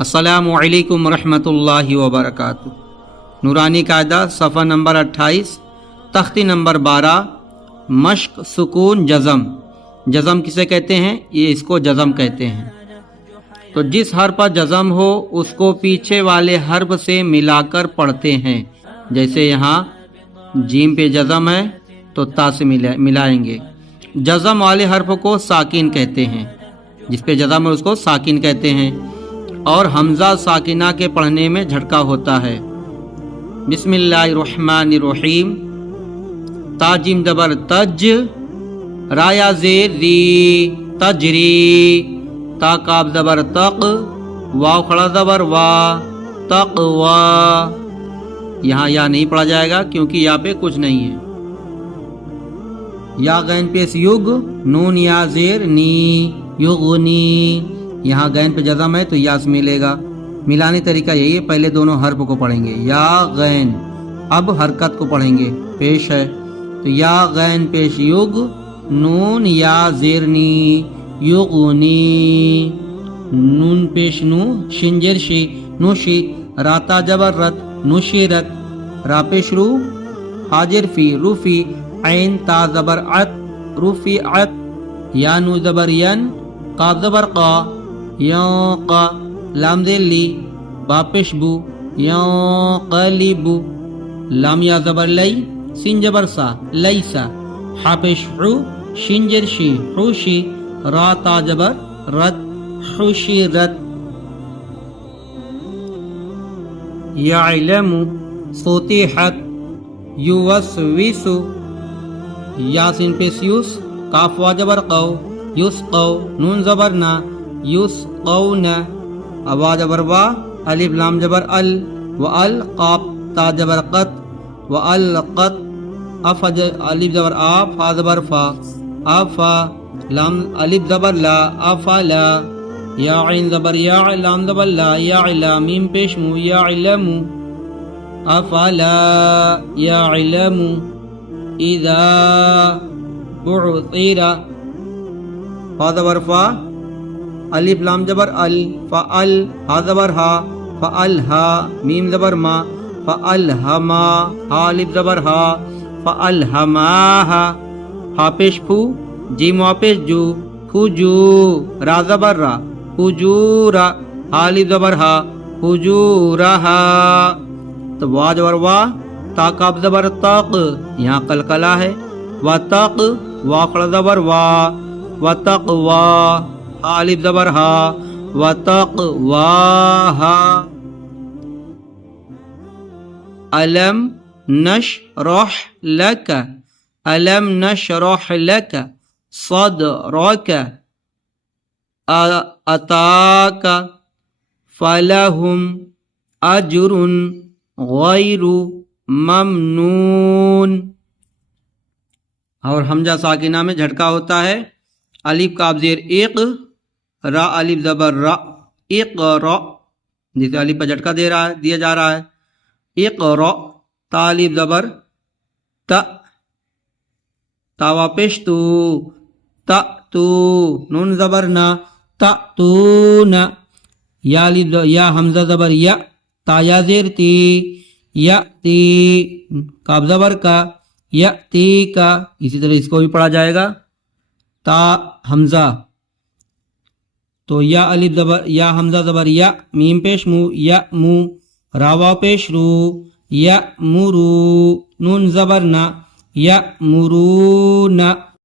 अस्सलामु अलैकुम रहमतुल्लाहि व बरकातुहू। नूरानी कायदा सफ़ा नंबर 28, तख्ती नंबर 12, मश्क सुकून जज़म। जज़म किसे कहते हैं? ये इसको जज़म कहते हैं। तो जिस हर्फ पर जज़म हो उसको पीछे वाले हर्फ से मिलाकर पढ़ते हैं। जैसे यहाँ जीम पे जज़म है तो ता से मिलाएंगे। जज़म वाले हर्फ को साकिन कहते हैं, जिस पे जज़म है उसको साकिन कहते हैं। और हमज़ा साकिना के पढ़ने में झटका होता है। बिस्मिल्लाहिर्रहमानिर्रहीम। ताजिम ज़बर तज, राया ज़ेर री, तजरी। ता काब ज़बर तक, वाव खड़ा ज़बर वा, तक़वा। यहाँ या नहीं पढ़ा जाएगा क्योंकि यहाँ पे कुछ नहीं है। या गैन पेश युग, नून या ज़ेर नी, युगनी। यहाँ गैन पे जज़म है तो या से मिलेगा। मिलाने तरीका यही है, पहले दोनों हर्फ को पढ़ेंगे या गैन, अब हरकत को पढ़ेंगे। पेश है तो या गैन पेश युग, नून या ज़ेर नी, युगनी। नून पेश नू, शिंजर शी, नुशी। राता जबर रत, नुशिरत। रा पेश रू, हाजिर फी, रूफी। ऐन ता जबर अत, रूफी अत। या नू जबर यन, काफ जबर क़ा, यौक़ा। लाम ज़ेर ली, बा पेश बू, यौक़लिबु। लाम या जबर लई, सिन जबर सा, लईसा। हा पेश हु, शिंजर शी, हुशी। रा ता जबर रत, हुशिरत। यअलमु, फ़ुतिहत, युवस्विसु। यासिन पेश युस, काफ वा जबर क़ौ, युस्क़ौ। नून जबर ना, युस्क़ौना। अवा जबर वा, अलिफ लाम जबर अल, व अल क़ाफ ता जबर क़त, व अल क़त। अफ अलिफ जबर आ, फा जबर फा, अफा। लाम अलिफ जबर ला, अफला। या ऐन जबर या, लाम जबर ला, याइला। मीम पेश मु, याइलमु। अफला याइलमु। इज़ा बुअसिरा। फा जबर फा, अलिफ लाम जबर अल, फ़अल। हा जबर हा, फ़अलहा। मीम जबर मा, फ़अलहमा। हा अलिफ जबर हा, फ़अलहमाहा। हा पेश फू, जीम वा पेश जू, फुजू। रा जबर रा, फुजूरा। हा अलिफ जबर हा, फुजूरहा। तो वा जबर वा, ता काब जबर तक, यहाँ कलकला है। व तक, वा खड़ा जबर वा, व तक़वा। हा अलिफ जबर हा, व तक़वाहा। अलम नशरह लक, अलम नशरह लक सदरक। अताक फलहुम अजरुन गैरु ममनून। और हमजा साकिना में झटका होता है। अलिफ काफ ज़ेर इक, रा अलिफ ज़बर रा, इक़रा। जिसे अलिफ पर झटका दिया जा रहा है। इक़रा। ता अलिफ ज़बर त, तावा पेश तू, त तू। नून ज़बर ना, त तू न। या अलिफ या हमजा ज़बर या, ता या ज़ेर ती, या ती। काफ ज़बर का, या ती का। इसी तरह इसको भी पढ़ा जाएगा। ता हमजा तो या अलिफ ज़बर या, हमजा ज़बर या। मीम पेश मु, या मु। रावा पेश रू, या मुरू। नून ज़बर ना, या मुरू न।